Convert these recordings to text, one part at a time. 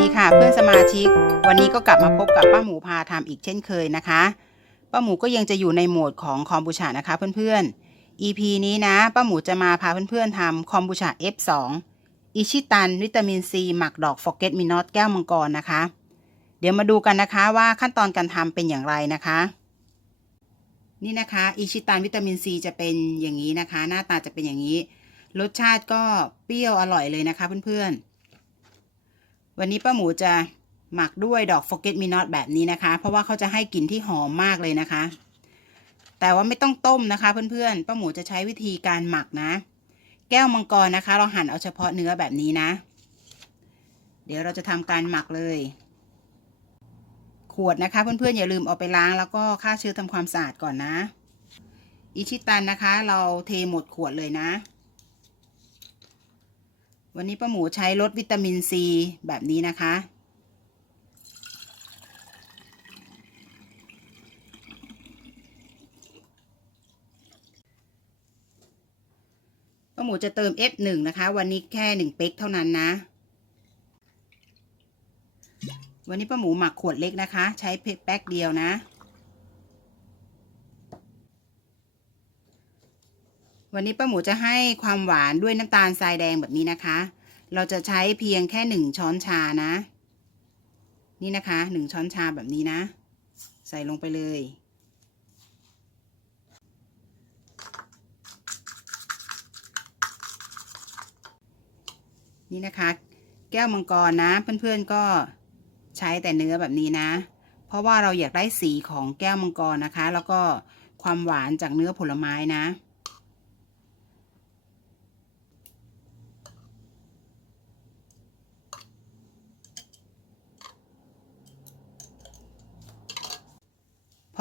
ดีค่ะเพื่อนสมาชิก วันนี้ก็กลับมาพบกับป้าหมูพาทำอีกเช่นเคยนะคะ ป้าหมูก็ยังจะอยู่ในโหมดของคอมบูชานะคะเพื่อนๆ EP นี้นะ ป้าหมูจะมาพาเพื่อนๆทำคอมบูชา F2 อิชิตัน วิตามินซีหมักดอกฟอกเก็ตมินอตแก้วมังกรนะคะ เดี๋ยวมาดูกันนะคะว่าขั้นตอนการทำเป็นอย่างไรนะคะ นี่นะคะอิชิตันวิตามินซีจะเป็นอย่างนี้นะคะ หน้าตาจะเป็นอย่างนี้ รสชาติก็เปรี้ยวอร่อยเลยนะคะเพื่อนๆ วันนี้ป้าหมูจะหมักด้วยดอก forget me not แบบนี้นะคะ เพราะว่าเขาจะให้กลิ่นที่หอมมากเลยนะคะ แต่ว่าไม่ต้องต้มนะคะ เพื่อนๆป้าหมูจะใช้วิธีการหมักนะ แก้วมังกรนะคะ เราหั่นเอาเฉพาะเนื้อแบบนี้นะ เดี๋ยวเราจะทำการหมักเลย ขวดนะคะเพื่อนๆอย่าลืมเอาไปล้างแล้วก็ฆ่าเชื้อทำความสะอาดก่อนนะ อิชิตันนะคะ เราเทหมดขวดเลยนะ วันนี้ป้าหมูใช้รสวิตามินซีแบบนี้นะคะ ป้าหมูจะเติม F1 นะคะ วันนี้แค่หนึ่งเป๊กเท่านั้นนะ วันนี้ป้าหมูหมักขวดเล็กนะคะ ใช้เป๊กเดียวนะ วันนี้ป้าหมูจะให้ความหวานด้วยน้ำตาลทรายแดงแบบนี้นะคะ เราจะใช้เพียงแค่หนึ่งช้อนชานะ นี่นะคะหนึ่งช้อนชาแบบนี้นะ ใส่ลงไปเลย นี่นะคะ แก้วมังกรนะ เพื่อนๆก็ใช้แต่เนื้อแบบนี้นะ เพราะว่าเราอยากได้สีของแก้วมังกรนะคะ แล้วก็ความหวานจากเนื้อผลไม้นะ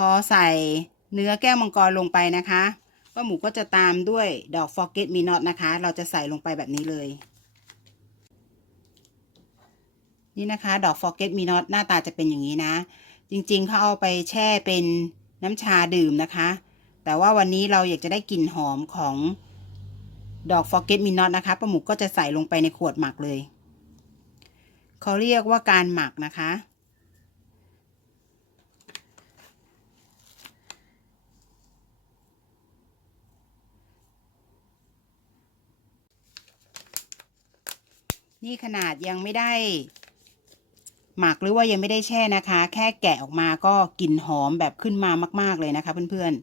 อใส่เนื้อแก้วมังกรลงไปนะคะป้าหมูก็จะตามด้วยดอก forget me not นะคะ เราจะใส่ลงไปแบบนี้เลย นี่นะคะ ดอก forget me not หน้าตาจะเป็นอย่างนี้นะ จริงๆเขาเอาไปแช่เป็นน้ำชาดื่มนะคะ แต่ว่าวันนี้เราอยากจะได้กลิ่นหอมของดอก forget me not นะคะป้าหมูก็จะใส่ลงไปในขวดหมักเลย เขาเรียกว่าการหมักนะคะ นี่ขนาดยังไม่ได้ หมักหรือว่ายังไม่ได้แช่นะคะ แค่แกะออกมาก็กลิ่นหอมแบบขึ้นมามาก ๆเลยนะคะเพื่อน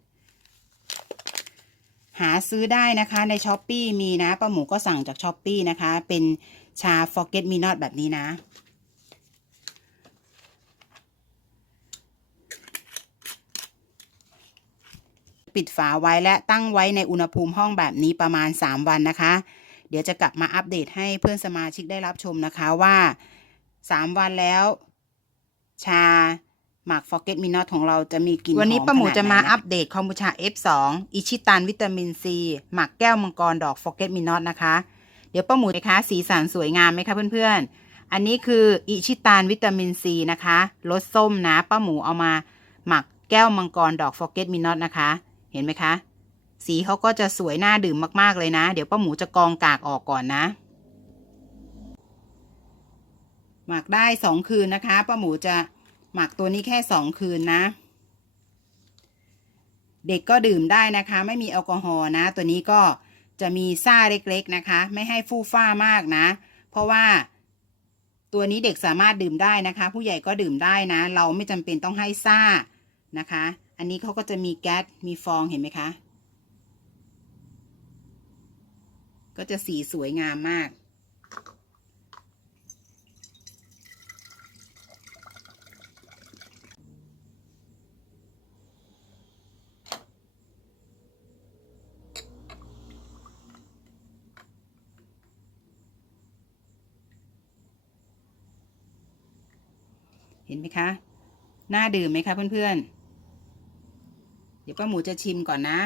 ๆ หาซื้อได้นะคะในช้อปปีมีนะป้าหมูก็สั่งจากช้อปปีนะคะ เป็นชา forget me not แบบนี้นะปิดฝาไว้และตั้งไว้ในอุณหภูมิห้องแบบนี้ประมาณ 3 วันนะคะ เดี๋ยวจะกลับมาอัปเดตให้เพื่อนสมาชิกได้รับชมนะคะว่า 3 วันแล้ว ชาหมัก forget me not ของเราจะมีกลิ่นวันนี้ป้าหมูจะมาอัปเดตคอมบูชา F2 อิชิตันวิตามินซีหมักแก้วมังกรดอก forget me not นะคะ เดี๋ยวป้าหมูนะคะสีสันสวยงามไหมคะเพื่อนๆ อันนี้คืออิชิตันวิตามินซีนะคะรสส้มนะป้าหมูเอามาหมักแก้วมังกรดอก forget me not นะคะ เห็นไหมคะ สีเขาก็จะสวยน่าดื่มมากๆเลยนะ เดี๋ยวป้าหมูจะกองกากออกก่อนนะ หมักได้สองคืนนะคะป้าหมูจะหมักตัวนี้แค่สองคืนนะ เด็กก็ดื่มได้นะคะ ไม่มีแอลกอฮอล์นะ ตัวนี้ก็จะมีซ่าเล็กๆนะคะ ไม่ให้ฟู่ฟ้ามากนะ เพราะว่าตัวนี้เด็กสามารถดื่มได้นะคะ ผู้ใหญ่ก็ดื่มได้นะ เราไม่จำเป็นต้องให้ซ่านะคะ อันนี้เขาก็จะมีแก๊สมีฟองเห็นไหมคะ ก็จะสีสวยงามมาก เห็นไหมคะ น่าดื่มไหมคะเพื่อนๆ เดี๋ยวป้าหมูจะชิมก่อนนะ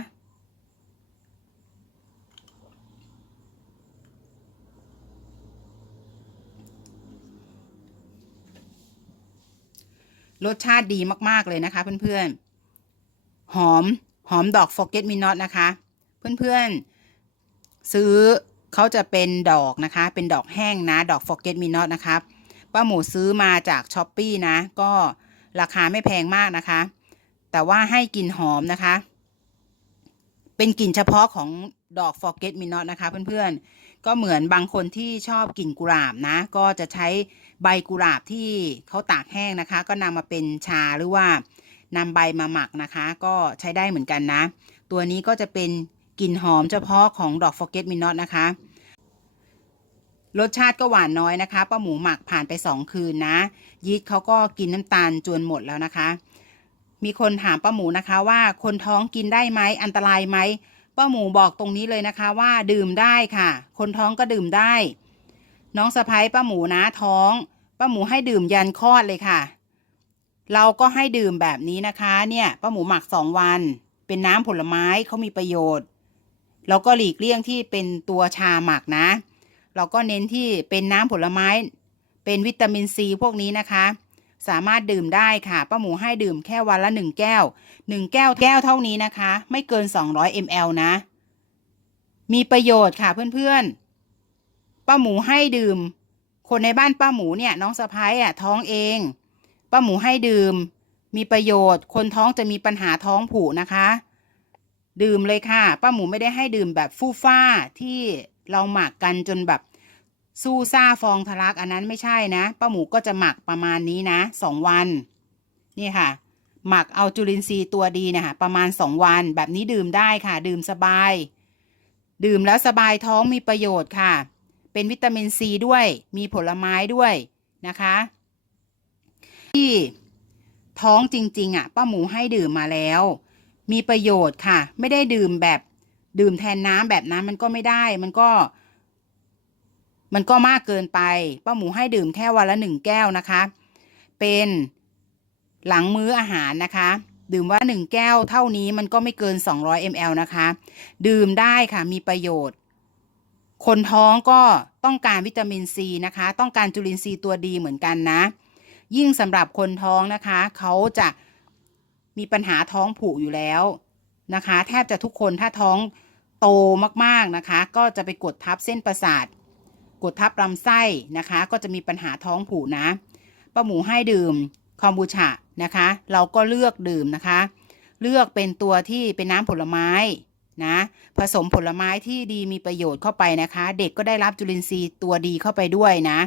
รสชาติดีมากๆเลยนะคะเพื่อนๆ หอมหอมดอก forget me not นะคะ เพื่อนๆ ซื้อเขาจะเป็นดอกนะคะ เป็นดอกแห้งนะ ดอก forget me not นะคะป้าหมูซื้อมาจากช้อปปีนะ ก็ราคาไม่แพงมากนะคะ แต่ว่าให้กลิ่นหอมนะคะ เป็นกลิ่นเฉพาะของดอก forget me not นะคะ เพื่อนๆ ก็เหมือนบางคนที่ชอบกลิ่นกุหลาบนะ ก็จะใช้ ใบกุหลาบที่เขาตากแห้งนะคะ ก็นำมาเป็นชาหรือว่านำใบมาหมักนะคะ ก็ใช้ได้เหมือนกันนะ ตัวนี้ก็จะเป็นกลิ่นหอมเฉพาะของดอก forget me not นะคะ รสชาติก็หวานน้อยนะคะป้าหมูหมักผ่านไป 2 คืนนะ ยีสต์เขาก็กินน้ำตาลจนหมดแล้วนะคะ มีคนถามป้าหมูนะคะว่าคนท้องกินได้ไหมอันตรายไหมป้าหมูบอกตรงนี้เลยนะคะว่าดื่มได้ค่ะ คนท้องก็ดื่มได้ น้องสะพ้ายป้าหมูนะท้อง ป้าหมูให้ดื่มยันคลอดเลยค่ะ เราก็ให้ดื่มแบบนี้นะคะ เนี่ยป้าหมูหมักสองวัน เป็นน้ำผลไม้เขามีประโยชน์ เราก็หลีกเลี่ยงที่เป็นตัวชาหมักนะ เราก็เน้นที่เป็นน้ำผลไม้ เป็นวิตามินซีพวกนี้นะคะ สามารถดื่มได้ค่ะป้าหมูให้ดื่มแค่วันละหนึ่งแก้วหนึ่งแก้วแก้วเท่านี้นะคะ ไม่เกิน 200 ml นะ มีประโยชน์ค่ะเพื่อนๆ ป้าหมูให้ดื่ม คนในบ้านป้าหมูเนี่ยน้องสะพ้ายอะท้องเอง ป้าหมูให้ดื่ม มีประโยชน์ คนท้องจะมีปัญหาท้องผูกนะคะ ดื่มเลยค่ะ ป้าหมูไม่ได้ให้ดื่มแบบฟู่ฟ้าที่เราหมักกันจนแบบสู้ซ่าฟองทะลักอันนั้นไม่ใช่นะ ป้าหมูก็จะหมักประมาณนี้นะสองวัน นี่ค่ะ หมักเอาจุลินทรีย์ตัวดีนะคะประมาณสองวันแบบนี้ดื่มได้ค่ะ ดื่มสบาย ดื่มแล้วสบายท้องมีประโยชน์ค่ะ เป็นวิตามินซีด้วย มีผลไม้ด้วยนะคะ ที่ท้องจริงๆอะป้าหมูให้ดื่มมาแล้ว มีประโยชน์ค่ะ ไม่ได้ดื่มแบบดื่มแทนน้ำแบบนั้นมันก็ไม่ได้ มันก็ มันก็มากเกินไป ป้าหมูให้ดื่มแค่วันละหนึ่งแก้วนะคะ เป็นหลังมื้ออาหารนะคะ ดื่มว่าหนึ่งแก้วเท่านี้มันก็ไม่เกิน 200 ml นะคะ ดื่มได้ค่ะมีประโยชน์ คนท้องก็ต้องการวิตามินซีนะคะ ต้องการจุลินทรีย์ตัวดีเหมือนกันนะ ยิ่งสำหรับคนท้องนะคะ เขาจะมีปัญหาท้องผูกอยู่แล้วนะคะ แทบจะทุกคนถ้าท้องโตมากๆนะคะ ก็จะไปกดทับเส้นประสาท กดทับลำไส้นะคะ ก็จะมีปัญหาท้องผูกนะป้าหมูให้ดื่มคอมบูชานะคะ เราก็เลือกดื่มนะคะ เลือกเป็นตัวที่เป็นน้ำผลไม้ นะผสมผลไม้ที่ดีมีประโยชน์เข้าไปนะคะ เด็กก็ได้รับจุลินทรีย์ตัวดีเข้าไปด้วยนะ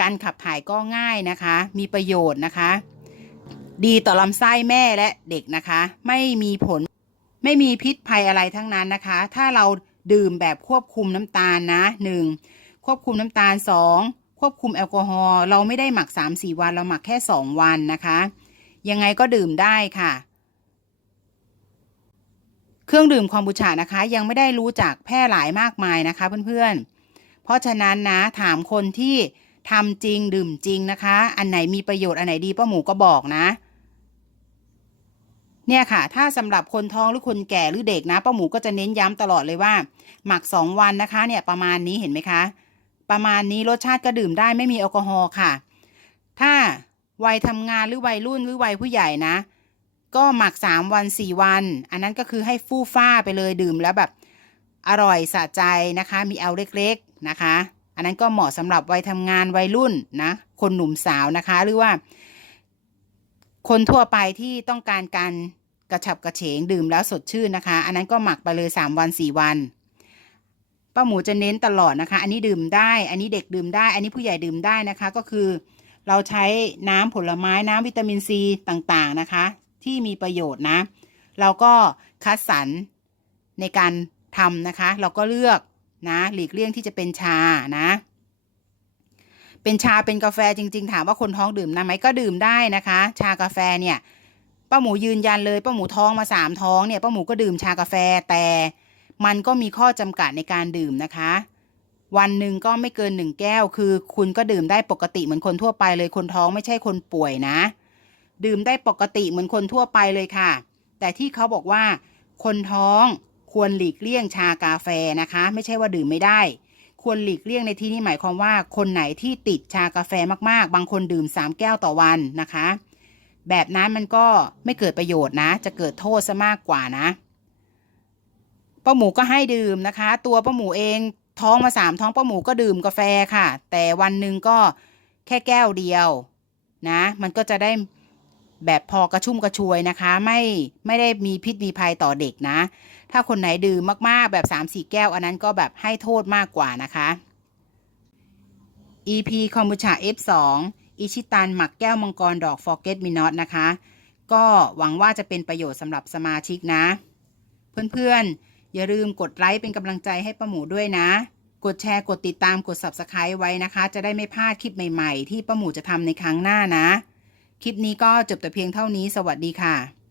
การขับถ่ายก็ง่ายนะคะ มีประโยชน์นะคะ ดีต่อลำไส้แม่และเด็กนะคะ ไม่มีผลไม่มีพิษภัยอะไรทั้งนั้นนะคะ ถ้าเราดื่มแบบควบคุมน้ำตาลนะหนึ่งควบคุมน้ำตาลสองควบคุมแอลกอฮอล์เราไม่ได้หมัก 3-4 วันเราหมักแค่ 2 วันนะคะ ยังไงก็ดื่มได้ค่ะ เครื่องดื่มคอมบูชานะคะ ยังไม่ได้รู้จักแพร่หลายมากมายนะคะเพื่อนๆ เพราะฉะนั้นนะถามคนที่ทำจริงดื่มจริงนะคะ อันไหนมีประโยชน์อันไหนดีป้าหมูก็บอกนะ เนี่ยค่ะ ถ้าสำหรับคนท้องหรือคนแก่หรือเด็กนะป้าหมูก็จะเน้นย้ำตลอดเลยว่า หมัก 2 วันนะคะ เนี่ยประมาณนี้เห็นไหมคะ ประมาณนี้รสชาติก็ดื่มได้ไม่มีแอลกอฮอล์ค่ะ ถ้าวัยทำงานหรือวัยรุ่นหรือวัยผู้ใหญ่นะ ก็หมัก 3 วัน 4 วัน อันนั้นก็คือให้ฟู่ฟ้าไปเลยดื่มแล้วแบบอร่อยสะใจนะคะ มีแอลเล็กๆนะคะ อันนั้นก็เหมาะสำหรับวัยทำงานวัยรุ่นนะ คนหนุ่มสาวนะคะ หรือว่า คนทั่วไปที่ต้องการการกระฉับกระเฉงดื่มแล้วสดชื่นนะคะ อันนั้นก็หมักไปเลย 3 วัน 4 วันป้าหมูจะเน้นตลอดนะคะ อันนี้ดื่มได้ อันนี้เด็กดื่มได้ อันนี้ผู้ใหญ่ดื่มได้นะคะ ก็คือ เราใช้น้ำผลไม้น้ำวิตามินซีต่างๆนะคะ ที่มีประโยชน์นะ เราก็คัดสรรในการทำนะคะ เราก็เลือกนะหลีกเลี่ยงที่จะเป็นชานะ เป็นชาเป็นกาแฟจริง ๆ ถามว่าคนท้องดื่มนะไหมก็ดื่มได้นะคะ ชากาแฟเนี่ยป้าหมูยืนยันเลยป้าหมูท้องมาสามท้องเนี่ยป้าหมูก็ดื่มชากาแฟแต่มันก็มีข้อจำกัดในการดื่มนะคะ วันหนึ่งก็ไม่เกินหนึ่งแก้ว คือ คุณก็ดื่มได้ปกติเหมือนคนทั่วไปเลยคนท้องไม่ใช่คนป่วยนะ ดื่มได้ปกติเหมือนคนทั่วไปเลยค่ะ แต่ที่เขาบอกว่า คนท้องควรหลีกเลี่ยงชากาแฟนะคะ ไม่ใช่ว่าดื่มไม่ได้ ควรหลีกเลี่ยงในที่นี้หมายความว่า คนไหนที่ติดชากาแฟมากๆ บางคนดื่ม 3 แก้วต่อวันนะคะ แบบนั้นมันก็ไม่เกิดประโยชน์นะ จะเกิดโทษซะมากกว่านะป้าหมูก็ให้ดื่มนะคะ ตัวป้าหมูเองท้องมาสามท้องป้าหมูก็ดื่มกาแฟค่ะ แต่วันหนึ่งก็แค่แก้วเดียวนะ มันก็จะได้ แบบพอกระชุ่มกระชวยนะคะ ไม่ไม่ได้มีพิษมีภัยต่อเด็กนะ ถ้าคนไหนดื่มมากๆแบบ 3-4 แก้ว อันนั้นก็แบบให้โทษมากกว่านะคะ EP คอมบูชา F2 อิชิตันหมักแก้วมังกรดอก Forget Me Not นะคะ ก็หวังว่าจะเป็นประโยชน์สำหรับสมาชิกนะ เพื่อนๆ อย่าลืมกดไลค์เป็นกำลังใจให้ป้าหมูด้วยนะ กดแชร์กดติดตามกด Subscribe ไว้นะคะ จะได้ไม่พลาดคลิปใหม่ๆ ที่ป้าหมูจะทำในครั้งหน้านะ คลิปนี้ก็จบแต่เพียงเท่านี้สวัสดีค่ะ